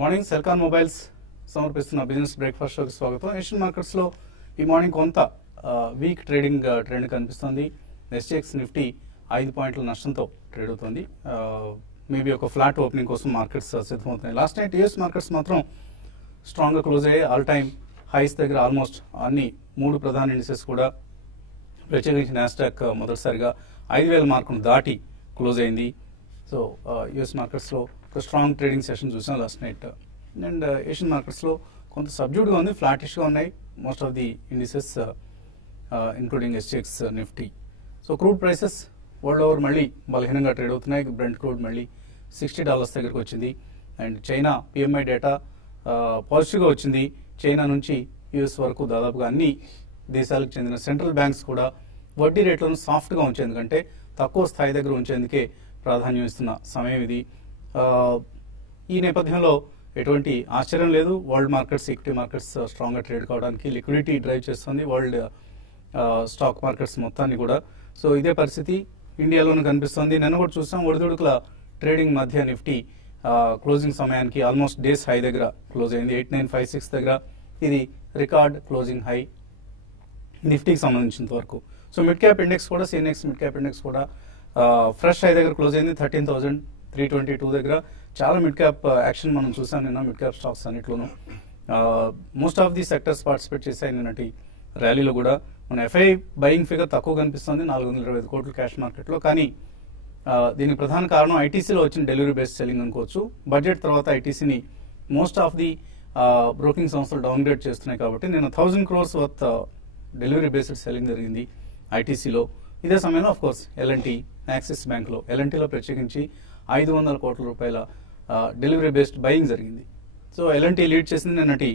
Morning Celkon mobiles సమర్పిస్తున్న business breakfast షోకి స్వాగతం. ఏషియన్ మార్కెట్స్ లో ఈ మార్నింగ్ కొంత వీక్ ట్రేడింగ్ ట్రెండ్ కనిపిస్తుంది. ఎస్జీఎక్స్ నిఫ్టీ 5 పాయింట్ల నష్టంతో ట్రేడ్ అవుతుంది. మేబీ ఒక ఫ్లాట్ ఓపెనింగ్ కోసం మార్కెట్స్ సిద్ధమవుతున్నాయి. లాస్ట్ నైట్ యూఎస్ మార్కెట్స్ మాత్రం స్ట్రాంగ్ గా క్లోజ్ అయ్యాయి. ఆల్ టైమ్ హైస్ దగ్గర ఆల్మోస్ట్ అన్ని 3 ప్రధాన ఇండిసెస్ కూడా, ప్రత్యేకించి నాస్డాక్ మొదటిసారిగా 5,000 మార్కును దాటి క్లోజ్ అయింది. సో యూఎస్ మార్కెట్స్ లో ఒక స్ట్రాంగ్ ట్రేడింగ్ సెషన్ చూసాం last night. And Asian markets లో కొంత సబ్జ్యూడ్గా ఉంది, ఫ్లాటిష్ గా ఉన్నాయి most of the indices including SGX Nifty. So crude prices world over మళ్ళీ బలహీనంగా ట్రేడ్ అవుతున్నాయి. బ్రెంట్ క్రూడ్ మళ్ళీ $60 దగ్గరకు వచ్చింది. అండ్ చైనా పిఎంఐ డేటా పాజిటివ్గా వచ్చింది. చైనా నుంచి యూఎస్ వరకు దాదాపుగా అన్ని దేశాలకు చెందిన సెంట్రల్ బ్యాంక్స్ కూడా వడ్డీ రేట్లను సాఫ్ట్గా ఉంచేందుకంటే తక్కువ స్థాయి దగ్గర ఉంచేందుకే ప్రాధాన్యం ఇస్తున్న సమయం ఇది. ఈ నేపథ్యంలో ఎటువంటి ఆశ్చర్యం లేదు. వరల్డ్ మార్కెట్స్, ఈక్విటీ మార్కెట్స్ స్ట్రాంగ్గా ట్రేడ్ కావడానికి లిక్విడిటీ డ్రైవ్ చేస్తుంది వరల్డ్ స్టాక్ మార్కెట్స్ మొత్తాన్ని కూడా. సో ఇదే పరిస్థితి ఇండియాలోనూ కనిపిస్తుంది. నిన్న కూడా చూసాం ఒడిదుడుకుల ట్రేడింగ్ మధ్య నిఫ్టీ క్లోజింగ్ సమయానికి ఆల్మోస్ట్ డేస్ హై దగ్గర క్లోజ్ అయింది. 8956 దగ్గర ఇది రికార్డ్ క్లోజింగ్ హై నిఫ్టీకి సంబంధించినంత వరకు. సో మిడ్ క్యాప్ ఇండెక్స్ కూడా, సిఎన్ఎక్స్ మిడ్ క్యాప్ ఇండెక్స్ కూడా ఫ్రెష్ హై దగ్గర క్లోజ్ అయింది 13,322 దగ్గర. చాలా మిడ్ క్యాప్ యాక్షన్ మనం చూసాం నిన్న మిడ్ క్యాప్ స్టాక్స్ అన్నిట్లోనూ. Most of the sectors participate చేశాయి నిన్నటి ర్యాలీలో కూడా. మన ఎఫ్ఐ బయింగ్ ఫిగర్ తక్కువ కనిపిస్తుంది, 425 కోట్లు క్యాష్ మార్కెట్లో. కానీ దీనికి ప్రధాన కారణం ఐటీసీలో వచ్చిన డెలివరీ బేస్డ్ సెల్లింగ్ అనుకోవచ్చు. బడ్జెట్ తర్వాత ఐటీసీని మోస్ట్ ఆఫ్ ది బ్రోకింగ్ సంస్థలు డౌన్ గ్రేడ్ చేస్తున్నాయి కాబట్టి నిన్న 1,000 crores worth delivery based selling జరిగింది ఐటీసీలో. ఇదే సమయంలో ఆఫ్ కోర్స్ ఎల్ఎన్టీ, యాక్సిస్ బ్యాంక్లో, ఎల్ఎన్టీలో ప్రత్యేకించి 500 కోట్ల రూపాయల డెలివరీ బేస్డ్ బయింగ్ జరిగింది. సో ఎల్ఎన్టీ లీడ్ చేసింది నిన్నటి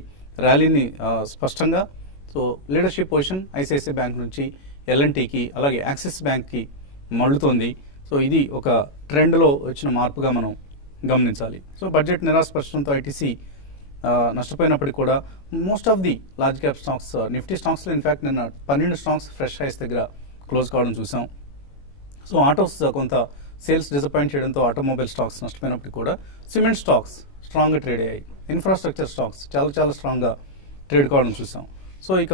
ర్యాలీని స్పష్టంగా. So leadership position ICICI bank నుంచి ఎల్ఎన్టీకి, అలాగే యాక్సిస్ బ్యాంక్కి మళ్ళుతోంది. సో ఇది ఒక ట్రెండ్లో వచ్చిన మార్పుగా మనం గమనించాలి. సో బడ్జెట్ నిరాశపరచడంతో ఐటీసీ నష్టపోయినప్పటికీ కూడా most of the large cap stocks, Nifty స్టాక్స్లో ఇన్ఫాక్ట్ నిన్న 12 స్టాక్స్ ఫ్రెష్ హైస్ దగ్గర క్లోజ్ కావడం చూసాం. సో ఆటోస్ కొంత సేల్స్ డిసప్పాయింట్ చేయడంతో ఆటోమొబైల్ స్టాక్స్ నష్టపోయినప్పటికీ కూడా సిమెంట్ స్టాక్స్ స్ట్రాంగ్గా ట్రేడ్ అయ్యాయి. ఇన్ఫ్రాస్ట్రక్చర్ స్టాక్స్ చాలా స్ట్రాంగ్గా ట్రేడ్ కావడం చూసాం. సో ఇక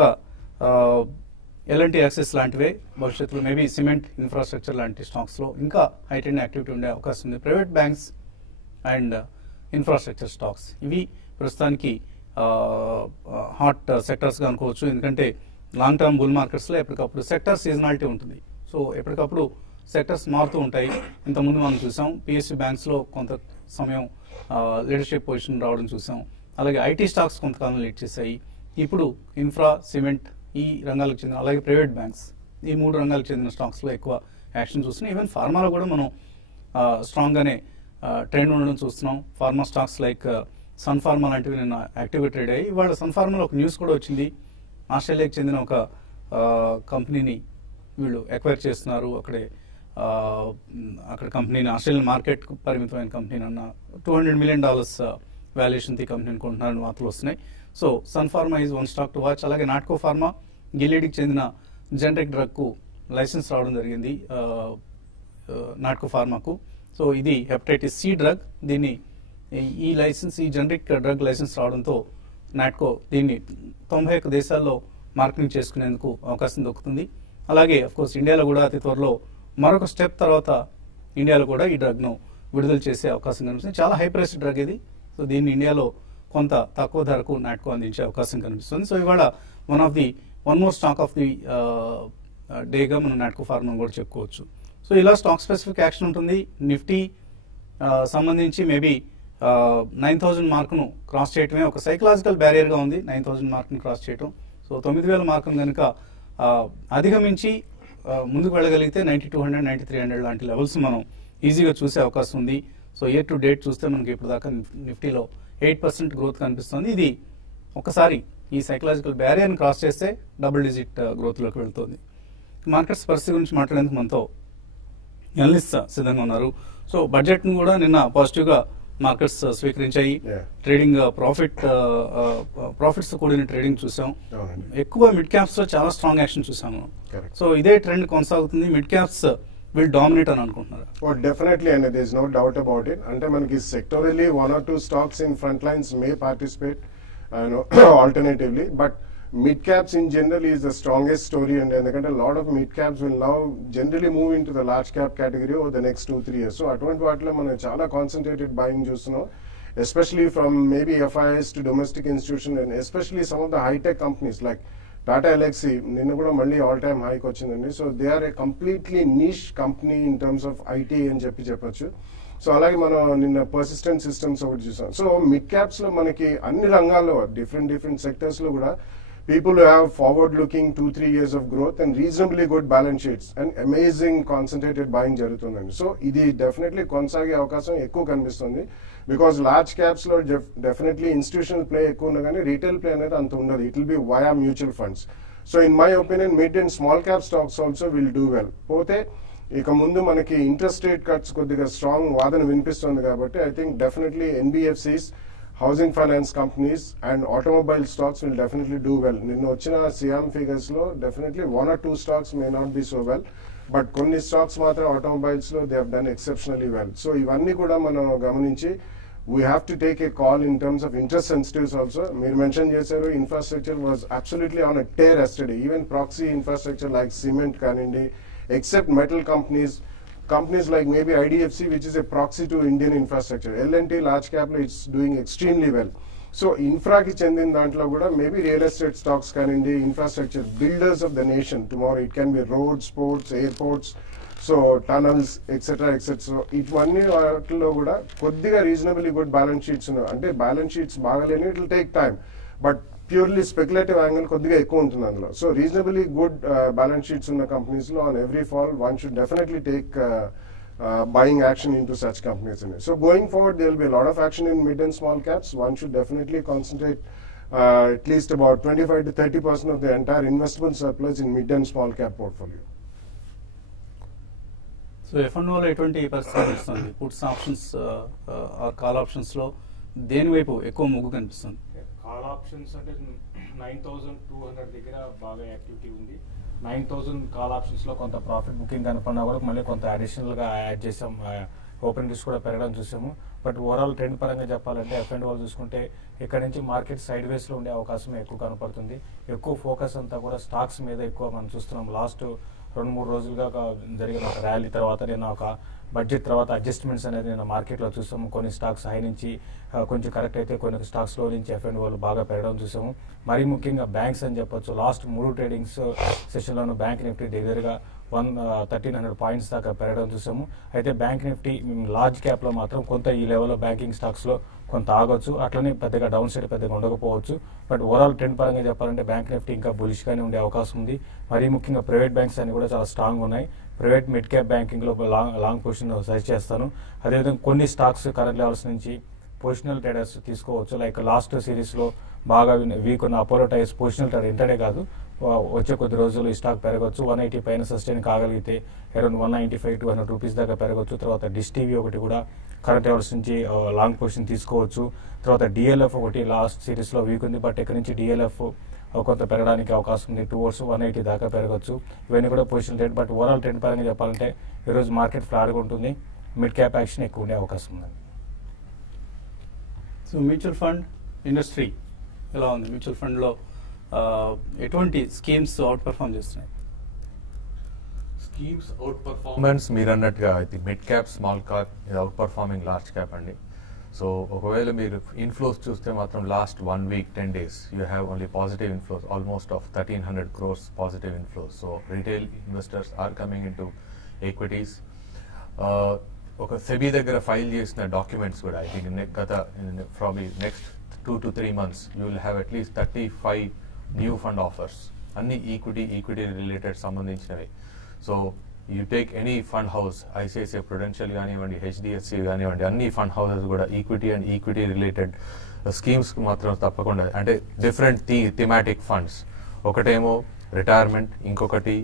ఎల్ఎన్టీ, యాక్సిస్ లాంటివే భవిష్యత్తులో మేబీ సిమెంట్, ఇన్ఫ్రాస్ట్రక్చర్ లాంటి స్టాక్స్లో ఇంకా హైటెండ్ యాక్టివిటీ ఉండే అవకాశం ఉంది. Private banks and infrastructure stocks ఇవి ప్రస్తుతానికి హాట్ సెక్టర్స్గా అనుకోవచ్చు. ఎందుకంటే లాంగ్ టర్మ్ బుల్ మార్కెట్స్లో ఎప్పటికప్పుడు సెక్టర్ సీజనాలిటీ ఉంటుంది. సో ఎప్పటికప్పుడు సెక్టర్స్ మారుతూ ఉంటాయి. ఇంతకుముందు మనం చూసాం పిఎస్యూ బ్యాంక్స్లో కొంత సమయం లీడర్షిప్ పొజిషన్ రావడం చూసాం. అలాగే ఐటీ స్టాక్స్ కొంతకాలం లీడ్ చేశాయి. ఇప్పుడు ఇన్ఫ్రా, సిమెంట్ ఈ రంగాలకు చెందిన, అలాగే ప్రైవేట్ బ్యాంక్స్ ఈ 3 రంగాలకు చెందిన స్టాక్స్లో ఎక్కువ యాక్షన్ చూస్తున్నాం. ఈవెన్ ఫార్మాలో కూడా మనం స్ట్రాంగ్గానే ట్రెండ్ ఉండడం చూస్తున్నాం. Pharma stocks like Sun Pharma లాంటివి నిన్న యాక్టివ్గా ట్రేడ్ అయ్యాయి. ఇవాళ సన్ ఫార్మాలో ఒక న్యూస్ కూడా వచ్చింది. ఆస్ట్రేలియాకి చెందిన ఒక కంపెనీని వీళ్ళు ఎక్వైర్ చేస్తున్నారు. అక్కడ కంపెనీని ఆస్ట్రేలియన్ మార్కెట్ పరిమితమైన కంపెనీని అన్న $200 million వాల్యుయేషన్ ఈ కంపెనీని కొంటున్నారని వార్తలు వస్తున్నాయి. So Sun Pharma is one stock to watch. అలాగే నాట్కో ఫార్మా, గిలీడీకి చెందిన జనరిక్ డ్రగ్కు లైసెన్స్ రావడం జరిగింది నాట్కో ఫార్మాకు. సో ఇది హెపటైటిస్ సి డ్రగ్. దీన్ని ఈ జనరిక్ డ్రగ్ లైసెన్స్ రావడంతో నాట్కో దీన్ని 91 దేశాల్లో మార్కెటింగ్ చేసుకునేందుకు అవకాశం దొరుకుతుంది. అలాగే అఫ్కోర్స్ ఇండియాలో కూడా అతి త్వరలో మరొక స్టెప్ తర్వాత ఇండియాలో కూడా ఈ డ్రగ్ను విడుదల చేసే అవకాశం కనిపిస్తుంది. చాలా హై ప్రైస్ డ్రగ్ ఇది. సో దీన్ని ఇండియాలో కొంత తక్కువ ధరకు నాట్కో అందించే అవకాశం కనిపిస్తుంది. సో ఇవాళ one more stock of the డేగా మనం నాట్కో ఫార్మా కూడా చెప్పుకోవచ్చు. సో ఇలా స్టాక్ స్పెసిఫిక్ యాక్షన్ ఉంటుంది. నిఫ్టీ సంబంధించి మేబీ 9,000 మార్కును క్రాస్ చేయటమే ఒక సైకలాజికల్ బ్యారియర్గా ఉంది. 9,000 మార్కును క్రాస్ చేయటం. సో 9,000 మార్కును కనుక అధిగమించి ముందుకు వెళ్ళగలిగితే 9,200, 9,300 లాంటి లెవెల్స్ మనం ఈజీగా చూసే అవకాశం ఉంది. సో ఇయర్ టు డేట్ చూస్తే మనకి ఇప్పుడు దాకా నిఫ్టీలో 8% గ్రోత్ కనిపిస్తుంది. ఇది ఒకసారి ఈ సైకలాజికల్ బ్యారియర్ని క్రాస్ చేస్తే డబుల్ డిజిట్ గ్రోత్లోకి వెళ్తుంది. మార్కెట్స్ పరిస్థితి గురించి మాట్లాడేందుకు మనతో ఎనలిస్ట్ సిద్ధంగా ఉన్నారు. సో బడ్జెట్ను కూడా నిన్న పాజిటివ్గా మార్కెట్స్ స్వీకరించాయి. ట్రేడింగ్ ప్రాఫిట్స్ కూడిన ట్రేడింగ్ చూసాం. ఎక్కువ మిడ్ క్యాప్స్ లో చాలా స్ట్రాంగ్ యాక్షన్ చూసాము. సో ఇదే ట్రెండ్ కొనసాగుతుంది. మిడ్ క్యాప్స్ విల్ డామినేట్ అని అనుకుంటున్నారు? Oh, definitely, and there is no doubt about it. Ante manaki sectorally one or two stocks in front lines may participate, alternatively, but mid caps in general is the strongest story, and a lot of mid caps will now generally move into the large cap category over the next 2-3 years. So aటువంటి వాటిలో మనం చాలా concentrated buying చూస్తున్నాం, especially from maybe FIIs to domestic institution, and especially some of the high tech companies like Tata Elxsi నిన్న కూడా మళ్ళీ all time hike వచ్చిందండి. So they are a completely niche company in terms of IT అని చెప్పొచ్చు. So అలాగే మనం నిన్న persistent systems ఒకటి చూసాం. సో మిడ్ క్యాప్స్ లో మనకి అన్ని రంగాల్లో డిఫరెంట్ సెక్టర్స్ లో కూడా people who have forward looking 2-3 years of growth and reasonably good balance sheets and amazing concentrated buying జరుగుతుందండి. సో ఇది డెఫినెట్లీ కొనసాగే అవకాశం ఎక్కువ కనిపిస్తుంది, బికాస్ లార్జ్ క్యాప్స్ లో డెఫినెట్లీ ఇన్స్టిట్యూషనల్ ప్లే ఎక్కువ ఉన్నా కానీ రీటైల్ ప్లే అనేది అంత ఉండదు. It will be via mutual funds. So in my opinion mid and small cap stocks also will do well. పోతే ఇక ముందు మనకి ఇంట్రెస్ట్ రేట్ కట్స్ కొద్దిగా స్ట్రాంగ్ వాదన వినిపిస్తుంది కాబట్టి I think definitely NBFCs, housing finance companies and automobile stocks will definitely do well. నిన్న వచ్చిన సియామ్ ఫిగర్స్ లో definitely 1 or 2 stocks may not be so well, but కొన్ని స్టాక్స్ మాత్రం ఆటోమొబైల్స్ లో they have done exceptionally well. So ఇవన్నీ కూడా మనం గమనించి we have to take a call in terms of interest sensitives also. మీరు mention చేశారు, infrastructure was absolutely on a tear yesterday. Even proxy infrastructure like cement kanindi, except metal companies like maybe IDFC, which is a proxy to Indian infrastructure. L&T large cap, it's doing extremely well. So infra ki chendin dantlo kuda maybe real estate stocks kanindi, infrastructure builders of the nation. Tomorrow it can be roads, ports, airports, so tunnels, etc. So itvanni vaatlo kuda koddiga reasonably good balance sheets unna. Ante balance sheets bagaleni, it will take time, but purely speculative angle కొద్దిగా ఎక్కువ ఉంటుంది అందులో. So reasonably good balance sheets ఉన్న companies లో on every fall one should definitely take buying action in to such companies. So going forward they will be lot of action in mid and small caps. One should definitely concentrate at least about 25 to 30% of the entire investment surplus in mid and small cap portfolio. So F&O లో ఎటువంటి పరిస్థితి ఇస్తుంది? Puts options call options లో దేని వైపు ఎక్కువ మొగ్గు కనిపిస్తుంది? కాల్ ఆప్షన్స్ అంటే 9,200 దగ్గర బాగా యాక్టివిటీ ఉంది. 9,000 కాల్ ఆప్షన్స్ లో కొంత ప్రాఫిట్ బుకింగ్ కనుకున్నా కూడా మళ్ళీ కొంత అడిషనల్ గా యాడ్ చేసాం. ఓపెన్ రిస్క్ కూడా పెరగడం చూసాము. బట్ ఓవరాల్ ట్రెండ్ పరంగా చెప్పాలంటే F&O చూసుకుంటే ఇక్కడ నుంచి మార్కెట్ సైడ్ వేస్ లో ఉండే అవకాశం ఎక్కువ కనపడుతుంది. ఎక్కువ ఫోకస్ అంతా కూడా స్టాక్స్ మీద ఎక్కువ మనం చూస్తున్నాం. లాస్ట్ 2-3 రోజులుగా జరిగిన ఒక ర్యాలీ తర్వాత నేను ఒక బడ్జెట్ తర్వాత అడ్జస్ట్మెంట్స్ అనేది నేను మార్కెట్లో చూసాము. కొన్ని స్టాక్స్ హై నుంచి కొంచెం కరెక్ట్ అయితే కొన్ని స్టాక్స్ లో నుంచి F&O బాగా పెరగడం చూసాము. మరీ ముఖ్యంగా బ్యాంక్స్ అని చెప్పొచ్చు. లాస్ట్ 3 ట్రేడింగ్స్ సెషన్లోనూ బ్యాంక్ నిఫ్టీ దగ్గరగా 1300 పాయింట్స్ దాకా పెరగడం చూసాము. అయితే బ్యాంక్ నిఫ్టీ లార్జ్ క్యాప్ లో మాత్రం కొంత ఈ లెవెల్లో బ్యాంకింగ్ స్టాక్స్ లో కొంత ఆగొచ్చు. అట్లనే పెద్దగా డౌన్ సైడ్ పెద్దగా ఉండకపోవచ్చు. బట్ ఓవరాల్ ట్రెండ్ పరంగా చెప్పాలంటే బ్యాంక్ నిఫ్టీ ఇంకా బులిష్ గానే ఉండే అవకాశం ఉంది. మరీ ముఖ్యంగా ప్రైవేట్ బ్యాంక్స్ అన్ని కూడా చాలా స్ట్రాంగ్ ఉన్నాయి. ప్రైవేట్ మిడ్ క్యాప్ బ్యాంకింగ్ లో లాంగ్ పొజిషన్ సజెస్ట్ చేస్తాను. అదేవిధంగా కొన్ని స్టాక్స్ కరెంట్ లెవెల్స్ నుంచి పొజిషనల్ ట్రేడర్స్ తీసుకోవచ్చు. లైక్ లాస్ట్ సిరీస్ లో బాగా వీక్ ఉన్న Apollo tyres positional trader intraday కాదు, వచ్చే కొద్ది రోజులు ఈ స్టాక్ పెరగచ్చు. 180 పైన సస్టైన్ కాగలిగితే అరౌండ్ 195-200 రూపీస్ దాకా పెరగచ్చు. తర్వాత డిష్ టీవీ ఒకటి కూడా కరెంట్ లెవెల్స్ నుంచి లాంగ్ పొజిషన్ తీసుకోవచ్చు. తర్వాత డిఎల్ఎఫ్ ఒకటి లాస్ట్ సిరీస్ లో వీక్ ఉంది, బట్ ఇక్కడ నుంచి డిఎల్ఎఫ్ కొంత పెరగడానికి అవకాశం ఉంది. 180 దాకా పెరగచ్చు. ఇవన్నీ కూడా position trade. But overall trend పరంగా చెప్పాలంటే ఈరోజు మార్కెట్ ఫ్లాట్గా ఉంటుంది. మిడ్ క్యాప్ యాక్షన్ ఎక్కువ ఉండే అవకాశం ఉంది. సో మ్యూచువల్ ఫండ్ ఇండస్ట్రీ ఎలా ఉంది? మ్యూచువల్ ఫండ్ లో ఎటువంటి స్కీమ్స్ అవుట్ పర్ఫార్మ్ చేస్తున్నాయి? స్కీమ్స్ అవుట్ పర్ఫార్మెన్స్ మీరు అన్నట్టుగా అయితే mid cap small cap outperforming large cap అండి. సో ఒకవేళ మీరు ఇన్ఫ్లోస్ చూస్తే మాత్రం last 1 week 10 days you have only positive inflows, almost of 1,300 crores positive inflows. So retail investors are coming in to equities. ఒక సెబీ దగ్గర file చేసిన documents కూడా I think గత probably next 2 to 3 months you will have at least 35 new fund offers, అన్ని equity related సంబంధించినవి. So you take any fund house, ICICI Prudential కానివ్వండి, HDFC కానివ్వండి, అన్ని ఫండ్ హౌసెస్ కూడా ఈక్విటీ రిలేటెడ్ స్కీమ్స్ మాత్రం తప్పకుండా, అంటే డిఫరెంట్ థీమాటిక్ ఫండ్స్. ఒకటేమో రిటైర్మెంట్, ఇంకొకటి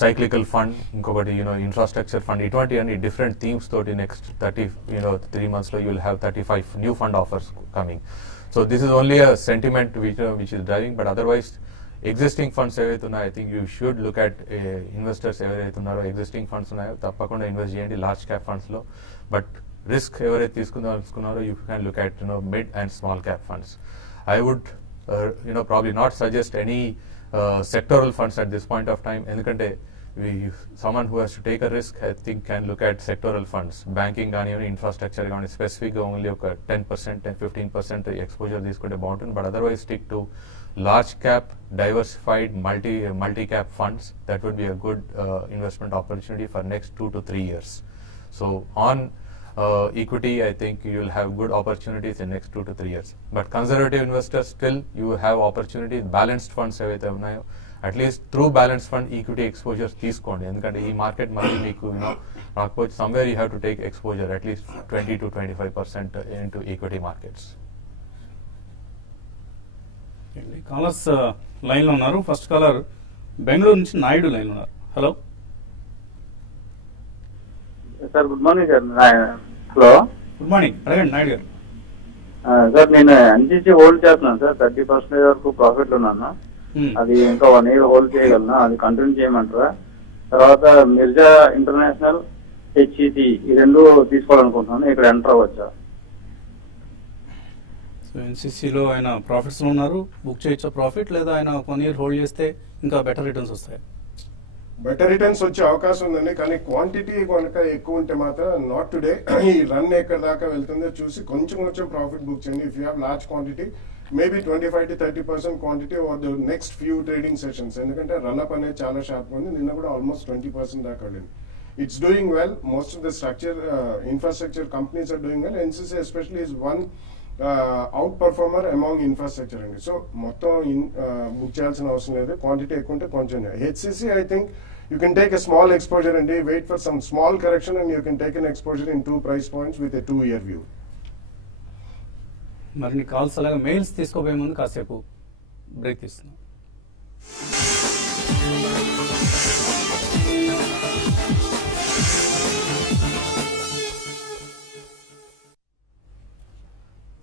సైక్లికల్ ఫండ్, ఇంకొకటి ఇన్ఫ్రాస్ట్రక్చర్ ఫండ్. ఇటువంటి అన్ని డిఫరెంట్ థీమ్స్ తోటి నెక్స్ట్ 3 months లో you will have 35 new fund offers coming. So this is only a sentiment which is driving, but otherwise existing funds ఏవైతే ఉన్నాయో I think you should look at investors ఎవరైతే ఉన్నారో existing funds ఉన్నాయో తప్పకుండా invest చేయండి large cap ఫండ్స్లో. But risk ఎవరైతే తీసుకున్నారో you can look at mid and small cap funds. I would probably not suggest any sectoral funds at this point of time. ఎందుకంటే someone who has to take a risk I think can look at sectoral funds. Banking కానీ infrastructure కానీ స్పెసిఫిక్గా only ఒక 10% 15% exposure తీసుకుంటే బాగుంటుంది. But otherwise stick to large cap diversified multi cap funds. That would be a good investment opportunity for next 2 to 3 years. So on equity I think you will have good opportunities in next 2 to 3 years. But conservative investors still you have opportunities. Balanced funds ఏవైతే ఉన్నాయో at least through balanced fund equity exposures తీసుకోండి. ఎందుకంటే ఈ market మళ్ళీ మీకు రాకపోతే somewhere you have to take exposure at least 20 to 25% into equity markets. Callers line లో ఉన్నారు. ఫస్ట్ కాలర్ బెంగళూరు నుంచి నాయుడు లైన్ ఉన్నారు. Hello sir, good morning sir. Hello, good morning. అడగండి నాయుడు గారు. సార్, నేను ఎన్సీసీ హోల్డ్ చేస్తున్నాను సార్. 30% వరకు ప్రాఫిట్ ఉన్నాను. అది ఇంకా 1 year హోల్డ్ చేయగలను. అది కంటిన్యూ చేయమంటారా? తర్వాత మిర్జా ఇంటర్నేషనల్, హెచ్ఈసి ఈ 2 తీసుకోవాలనుకుంటున్నాను. ఇక్కడ ఎంటర్ అవ్వచ్చా? సో ఎన్సీసీలో ఆయన ప్రాఫిట్స్ లో ఉన్నారు. బుక్ చేయొచ్చా ప్రాఫిట్, లేదా ఆయన 1 year హోల్డ్ చేస్తే ఇంకా బెటర్ రిటర్న్స్ వస్తాయి? బెటర్ రిటర్న్స్ వచ్చే అవకాశం ఉందండి. కానీ క్వాంటిటీ కనుక ఎక్కువ ఉంటే మాత్రం నాట్ టుడే. ఈ రన్ ఎక్కడ దాకా వెళ్తుందో చూసి కొంచెం ప్రాఫిట్ బుక్ చేయండి. If you have large quantity maybe 25 to 30% quantity over the next few trading sessions. ఎందుకంటే రన్అప్ అనేది చాలా షార్ప్ ఉంది. నిన్న కూడా ఆల్మోస్ట్ 20% దాకా వెళ్ళింది. It's doing well. Most of the structure infrastructure companies are doing well. NCC especially is one outperformer among infrastructure అండి. సో మొత్తం బుక్ చేయాల్సిన అవసరం లేదు. క్వాంటిటీ ఎక్కువ ఉంటే కొంచెం. HCC I think you can take a small exposure and wait for some small correction, and you can take an exposure in 2 price points with a 2-year view. మరిన్ని కాల్స్ అలాగే మెయిల్స్ తీసుకోబోయే ముందు కాసేపు బ్రేక్ తీస్తున్నాం.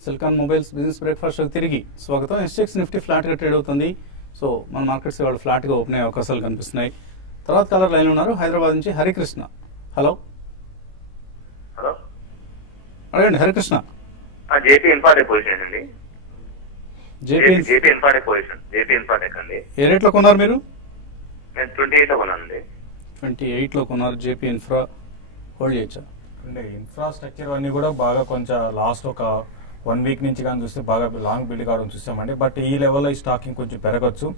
Silicon mobiles business breakfast తిరిగి స్వాగతం. ఎస్టెక్స్ Nifty flat గా trade అవుతుంది. So మన మార్కెట్స్ వాళ్ళు ఫ్లాట్ గా ఓపెన్ అయ్యే అవకాశాలు కనిపిస్తున్నాయి. తర్వాత కలర్ లైన్ ఉన్నారు హైదరాబాద్ నుంచి హరికృష్ణ. హలో, హలో, అడగండి హరికృష్ణ. జేపీ ఇన్ఫాటెక్ పొజిషన్ అండి. జేపీ ఇన్ఫాటెక్ అండి. ఏ రేట్ లో కొన్నారు మీరు? నేను 28 లో కొన్నానండి. 28 లో కొన్నారు. జేపీ ఇన్ఫ్రా హోల్డ్ చేయొచ్చా? అంటే ఇన్ఫ్రాస్ట్రక్చర్ అన్ని కూడా బాగా కొంచెం లాస్ట్ ఒక 1 week నుంచి కానీ చూస్తే బాగా లాంగ్ బిల్డ్ కావడం చూస్తామండి. బట్ ఈ లెవెల్లో ఈ స్టాకింగ్ కొంచెం పెరగచ్చు.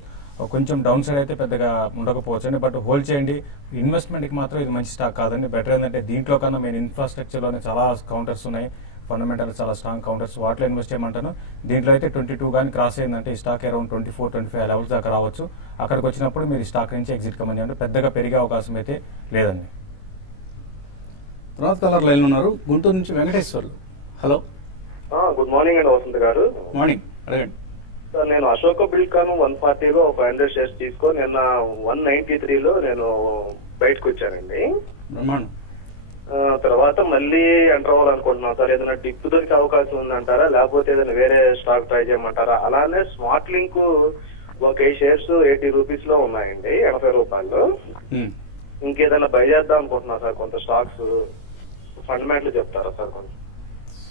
కొంచెం డౌన్ సైడ్ అయితే పెద్దగా ఉండకపోవచ్చు అండి. బట్ హోల్డ్ చేయండి. ఇన్వెస్ట్మెంట్కి మాత్రం ఇది మంచి స్టాక్ కాదండి. బెటర్ ఏంటంటే దీంట్లో కన్నా మెయిన్ ఇన్ఫ్రాస్ట్రక్చర్లోనే చాలా కౌంటర్స్ ఉన్నాయి. ఫండమెంటల్ చాలా స్ట్రాంగ్ కౌంటర్స్, వాటిలో ఇన్వెస్ట్ చేయమంటాను. దీంట్లో అయితే 22 కానీ క్రాస్ అయిందంటే ఈ స్టాక్ అరౌండ్ 24-25 లెవెల్స్ దాకా రావచ్చు. అక్కడికి వచ్చినప్పుడు మీరు ఈ స్టాక్ నుంచి ఎగ్జిట్ కమని అంటే పెద్దగా పెరిగే అవకాశం అయితే లేదండి. తర్వాత కలర్ లైన్ ఉన్నారు గుంటూరు నుంచి వెంకటేశ్వర్లు. హలో, గుడ్ మార్నింగ్ అండి వసంత్ గారు. మార్నింగ్. అడగండి సార్. నేను అశోక బిల్కాన్ 140లో 500 షేర్స్ తీసుకొని నిన్న 193లో నేను బయటకు వచ్చానండి. బ్రహ్మాండం. తర్వాత మళ్ళీ ఎంటర్ అవ్వాలనుకుంటున్నాను సార్. ఏదైనా డిప్ దొరికే అవకాశం ఉందంటారా, లేకపోతే ఏదైనా వేరే స్టాక్ ట్రై చేయమంటారా? అలానే స్మార్ట్ లింక్ ఒక 8 షేర్స్ 80 రూపీస్ లో ఉన్నాయండి, 80 రూపాయలు. ఇంకేదైనా బై చేద్దాం అనుకుంటున్నా సార్. కొంత స్టాక్స్ ఫండమెంటల్ చెప్తారా సార్ కొంచెం?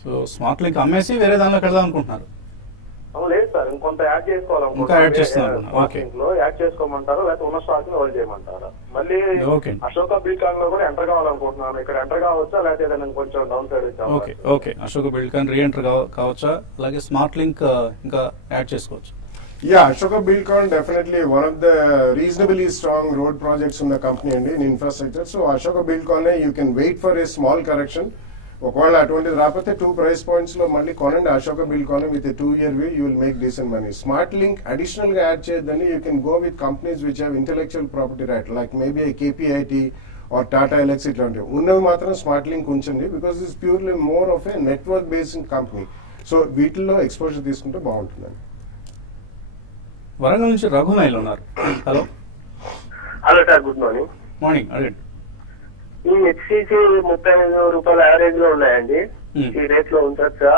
సో స్మార్ట్ లింక్ అమ్మేసి వేరే దానిలోకి వెళ్దాం అనుకుంటున్నారు? లేదు సార్, ఇంకొంత యాడ్ చేసుకోవాలనుకుంటున్నాను. యాడ్ చేసుకోమంటారా, లేకపోతే ఉన్న స్టాక్ ని హోల్డ్ చేయమంటారా? మళ్ళీ అశోక బిల్కాన్ లో కూడా ఎంటర్ కావాలనుకుంటున్నాను. ఇక్కడ ఎంటర్ కావచ్చా, లేకపోతే ఏదైనా కొంచెం డౌన్ సైడ్ వచ్చా? ఓకే, అశోక బిల్కాన్ రీ ఎంటర్ కావచ్చా, అలాగే స్మార్ట్ లింక్ ఇంకా యాడ్ చేసుకోవచ్చు? Yeah, Ashoka Buildcon definitely one of the reasonably strong road projects in the company and in infrastructure. So Ashoka Buildcon you can wait for a small correction. ఒకవేళ అటువంటి రాకపోతే 2 price points లో మళ్ళీ కొనండి Ashoka Buildcon with 2-year view. You will make decent money. Smart Link additional గా add చేయొద్దని. You can go with companies which have intellectual property right, like maybe a KPIT or Tata Elxsi ఇట్లాంటివి ఉన్నవి మాత్రం smart link ఉంచండి. Because it's purely more of A network based company. So వీటిల్లో exposure తీసుకుంటే బాగుంటుందండి. వరంగల్ నుంచి Raghu line ఉన్నారు. Hello, hello sir, good morning. Morning. అడగండి. ఈ హెచ్సిసి 35 రూపాయల యావరేజ్ లో ఉన్నాయండి. ఈ రేట్ లో ఉంటుందా,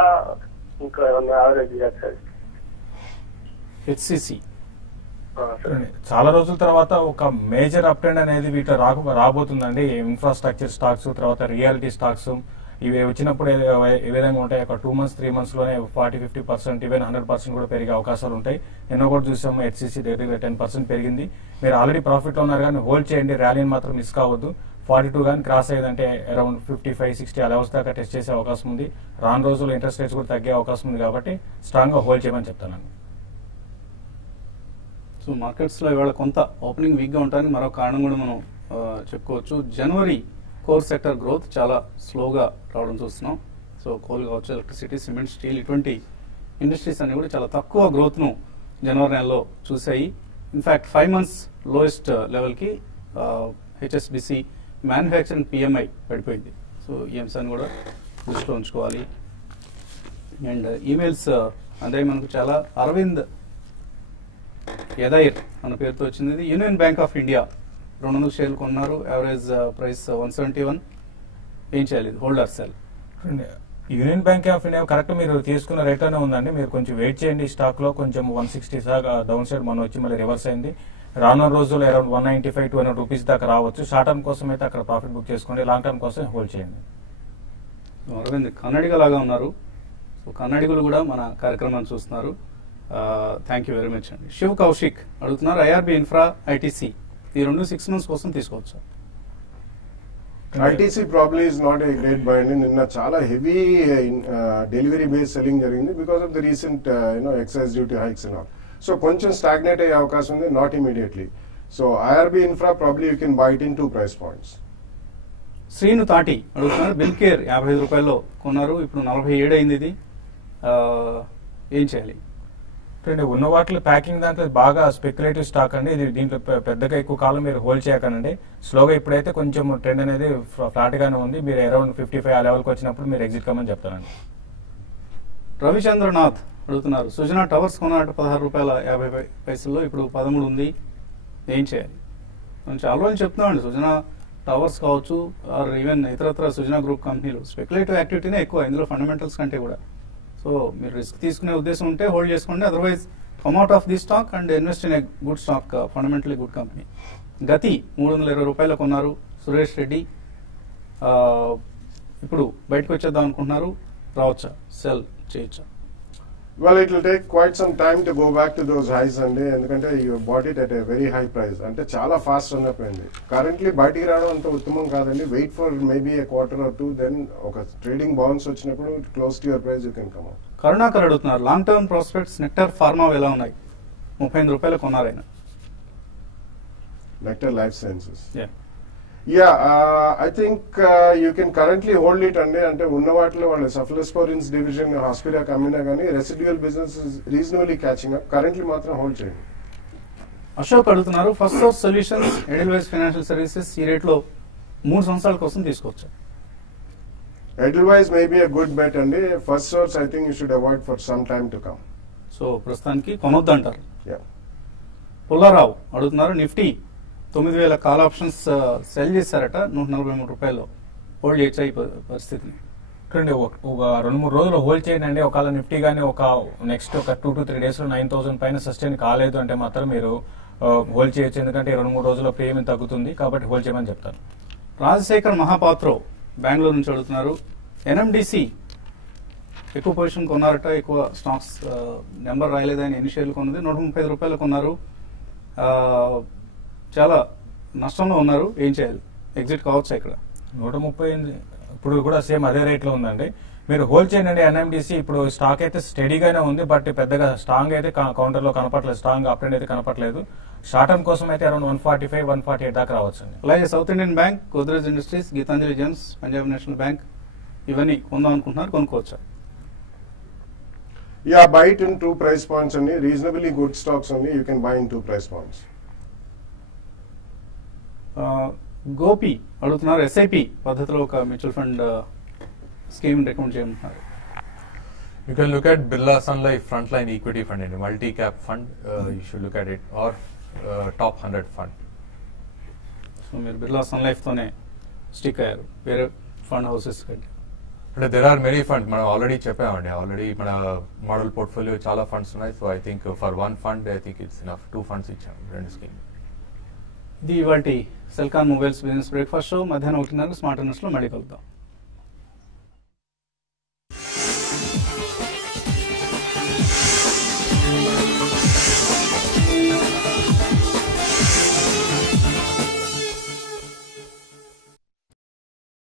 ఇంకా యావరేజ్ సార్? HCC sir. చాలా రోజుల తర్వాత ఒక మేజర్ అప్ ట్రెండ్ అనేది వీటిలో రాబోతుందండి. ఇన్ఫ్రాస్ట్రక్చర్ స్టాక్స్, తర్వాత రియాలిటీ స్టాక్స్ ఇవి వచ్చినప్పుడు ఏ విధంగా ఉంటాయి, ఒక 2 months 3 months లోనే 40-50% ఈవెన్ 100% కూడా పెరిగే అవకాశాలు ఉంటాయి. నిన్న కూడా చూసాము హెచ్సిసి దగ్గర 10% పెరిగింది. మీరు ఆల్రెడీ ప్రాఫిట్ లో ఉన్నారు కానీ హోల్డ్ చేయండి, ర్యాలీని మాత్రం మిస్ కావద్దు. 42 కానీ క్రాస్ అయ్యేదంటే అరౌండ్ 55-60 ఆ లెవెల్స్ దాకా టెస్ట్ చేసే అవకాశం ఉంది. రాను రోజుల్లో ఇంట్రెస్ట్ రేట్స్ కూడా తగ్గే అవకాశం ఉంది కాబట్టి స్ట్రాంగ్ గా హోల్డ్ చేయమని చెప్తాను. సో మార్కెట్స్లో ఇవాళ కొంత ఓపెనింగ్ వీక్గా ఉండడానికి మరో కారణం కూడా మనం చెప్పుకోవచ్చు. జనవరి కోర్ సెక్టర్ గ్రోత్ చాలా స్లోగా రావడం చూస్తున్నాం. సో కోల్ కావచ్చు, ఎలక్ట్రిసిటీ, సిమెంట్, స్టీల్ ఇటువంటి ఇండస్ట్రీస్ అన్ని కూడా చాలా తక్కువ గ్రోత్ను జనవరి నెలలో చూసాయి. ఇన్ఫ్యాక్ట్ 5 months లోయెస్ట్ లెవెల్కి హెచ్ఎస్బిసి మ్యానుఫ్యాక్చరింగ్ పిఎంఐ పడిపోయింది. సో ఈ అంశాన్ని కూడా దృష్టిలో ఉంచుకోవాలి. అండ్ ఈమెయిల్స్ అందే మనకు చాలా అరవింద్ యదైర్ అన్న పేరుతో వచ్చింది. ఇది యూనియన్ బ్యాంక్ ఆఫ్ ఇండియా 200 షేర్లు కొన్నారు, యావరేజ్ ప్రైస్ 171. ఏం చేయాలి, hold are cell? Union bank of India correct మీరు తీసుకున్న రేట్ లోనే ఉందండి. మీరు కొంచెం వెయిట్ చేయండి. స్టాక్ లో కొంచెం 160 దాకా డౌన్ సైడ్ మనం వచ్చి మళ్ళీ రివర్స్ అయింది. రానున్న రోజుల్లో అరౌండ్ 195-200 రూపీస్ దాకా రావచ్చు. షార్ట్ టర్మ్ కోసం అయితే అక్కడ ప్రాఫిట్ బుక్ చేసుకోండి, లాంగ్ టర్మ్ కోసం హోల్డ్ చేయండి. అరవింద్ కన్నడిగా లాగా ఉన్నారు. సో కన్నడిగులు కూడా మన కార్యక్రమాన్ని చూస్తున్నారు. థ్యాంక్ యూ వెరీ మచ్ అండి. శివ్ కౌశిక్ అడుగుతున్నారు, ఐఆర్బి ఇన్ఫ్రా, ఐటీసీ ఈ 6 months కోసం తీసుకోవచ్చు? ITC probably is not a great buy అండి. నిన్న చాలా హెవీ డెలివరీ బేస్ సెల్లింగ్ జరిగింది because of the recent excise duty hikes and all. So కొంచెం స్టాగ్నేట్ అయ్యే అవకాశం ఉంది, not immediately. So IRB Infra probably you can buy it in 2 price points. Srinu Thati అడుగుతున్నారు, bill care 55 రూపాయల్లో కొన్నారు, ఇప్పుడు 47 అయింది. ఇది ఏం చేయాలి? ఉన్న వాటిలో ప్యాకింగ్ దాంట్లో బాగా స్పెక్యులేటివ్ స్టాక్ అండి. ఇది దీంట్లో పెద్దగా ఎక్కువ కాలం మీరు హోల్డ్ చేయకండి. స్లోగా ఇప్పుడైతే కొంచెం ట్రెండ్ అనేది ఫ్లాట్ గానే ఉంది. మీరు అరౌండ్ 55 ఆ లెవెల్కి వచ్చినప్పుడు మీరు ఎగ్జిట్ కమని చెప్తానండి. రవిచంద్రనాథ్ అడుగుతున్నారు, సుజనా టవర్స్ కొన్నాడు 16 రూపాయల 50 పైసల్లో, ఇప్పుడు 13 ఉంది, ఏం చేయాలి? మనం చాలా రోజులు చెప్తున్నామండి, సుజనా టవర్స్ కావచ్చు ఆర్ ఈవెన్ ఇతరత్ర సుజనా గ్రూప్ కంపెనీలు స్పెక్యులేటివ్ యాక్టివిటీనే ఎక్కువ ఇందులో ఫండమెంటల్స్ కంటే కూడా. సో మీరు రిస్క్ తీసుకునే ఉద్దేశం ఉంటే హోల్డ్ చేసుకోండి, otherwise come out of the stock and invest in a good stock, fundamentally good company. గతి 320 రూపాయలు కొన్నారు సురేష్ రెడ్డి, ఇప్పుడు బయటకు వచ్చేద్దాం అనుకుంటున్నారు, రావచ్చా, సెల్ చేయొచ్చా? Well, it will take quite some time to go back to those highs అండి, ఎందుకంటే you bought it at a very high price. అంటే చాలా ఫాస్ట్ రన్ అప్ అయింది. కరెంట్లీ బయటికి రావడం అంత ఉత్తమం కాదండి. Wait for maybe a quarter or 2, then ఒక ట్రేడింగ్ బౌన్స్ వచ్చినప్పుడు close to your price you can come out. Karunakar అడుగుతున్నారు, long term prospects Nectar pharma ఎలా ఉన్నాయి? 35 రూపాయలు కొన్నారైనా. Nectar life sciences, I think you can currently hold it అంటే ఉన్న వాటిలో వాళ్ళ సఫ్లోస్పోరిన్స్ డివిజన్ హాస్పిటల్ అమ్మినా కానీ residual business reasonably catching up. Currently మాత్రం హోల్డ్ చేయండి. అశోక్ అడుగుతున్నారు, first source solutions, Edelweiss financial services ఈ రేట్లో 3 సంవత్సరాల కోసం తీసుకోవచ్చు. Edelweiss may be a good bet అండి. First source I think you should avoid for some time to come. So ప్రస్తుతానికి కొనొద్దు అంటారు. Yeah. పుల్లారావు అడుగుతున్నారు, నిఫ్టీ 9,000 కాల్ ఆప్షన్స్ సెల్ చేశారట 143 రూపాయలు, హోల్డ్ చేయొచ్చా ఈ పరిస్థితిని? చూడండి, ఒక 2-3 రోజులు హోల్డ్ చేయండి. ఒకవేళ నిఫ్టీ కానీ ఒక నెక్స్ట్ ఒక 2 to 3 days లో 9,000 పైన సస్టైన్ కాలేదు అంటే మాత్రం మీరు హోల్డ్ చేయొచ్చు, ఎందుకంటే 2-3 రోజుల్లో ప్రీమియం తగ్గుతుంది కాబట్టి హోల్డ్ చేయమని చెప్తాను. రాజశేఖర్ మహాపాత్రో బెంగళూరు నుంచి అడుగుతున్నారు, ఎన్ఎండిసి ఎక్కువ పొజిషన్ కొన్నారట, ఎక్కువ స్టాక్స్ నెంబర్ రాయలేదని ఎన్ని షేర్లు కొన్నది, 135 రూపాయలు కొన్నారు, చాలా నష్టంలో ఉన్నారు, ఏం చేయాలి? ఎగ్జిట్ కావచ్చా ఇక్కడ? 130 ఇప్పుడు కూడా సేమ్ అదే రేట్ లో ఉందండి. మీరు హోల్డ్ చేయండి. ఎన్ఎండిసి ఇప్పుడు స్టాక్ అయితే స్టడీగానే ఉంది, బట్ పెద్దగా స్ట్రాంగ్ అయితే కౌంటర్ లో కనపట్లేదు, స్ట్రాంగ్ అప్ ట్రెండ్ అయితే కనపట్లేదు. షార్ట్ టర్మ్ కోసం అయితే అరౌండ్ 145-148 దాకా రావచ్చు. అలాగే సౌత్ ఇండియన్ బ్యాంక్, గోద్రేజ్ ఇండస్ట్రీస్, గీతాంజలి జెమ్స్, పంజాబ్ నేషనల్ బ్యాంక్ ఇవన్నీ కొందాం అనుకుంటున్నారు, కొనుక్కోవచ్చా? Buy it in 2 price points only. Reasonably good stocks only you can buy in 2 price points. Gopi అడుగుతున్నారు, ఎస్ఐపి పద్ధతిలో ఒక మ్యూచువల్ ఫండ్ స్కీమ్ రికమెండ్ చేయమంటున్నారు. You can look at Birla Sun Life Frontline Equity Fund and multi-cap fund. You should look at it, or top 100 fund. So మీరు Birla sun life తోనే stick అయ్యారు, వేరే fund houses కంటే. అంటే there are many funds మనం already చెప్పామండి. Already మన model portfolio చాలా ఫండ్స్ ఉన్నాయి. So I think for one fund I think it's enough. 2 funds ఇచ్చాము 2 స్కీమ్. ఇది ఇవాల్టి Celkon mobiles business breakfast show. మధ్యాహ్నం 1:30 స్మార్ట్ న్యూస్ లో మళ్ళీ కలుద్దాం.